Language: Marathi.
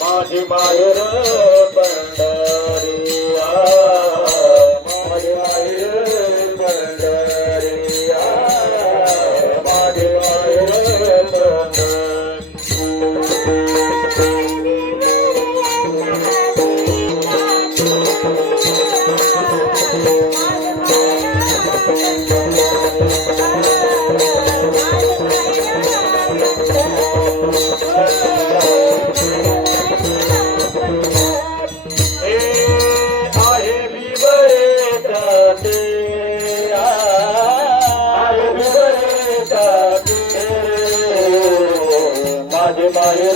माझी मायर पंढरिया. माझी मायर पंढरिया. माझी मायर Hare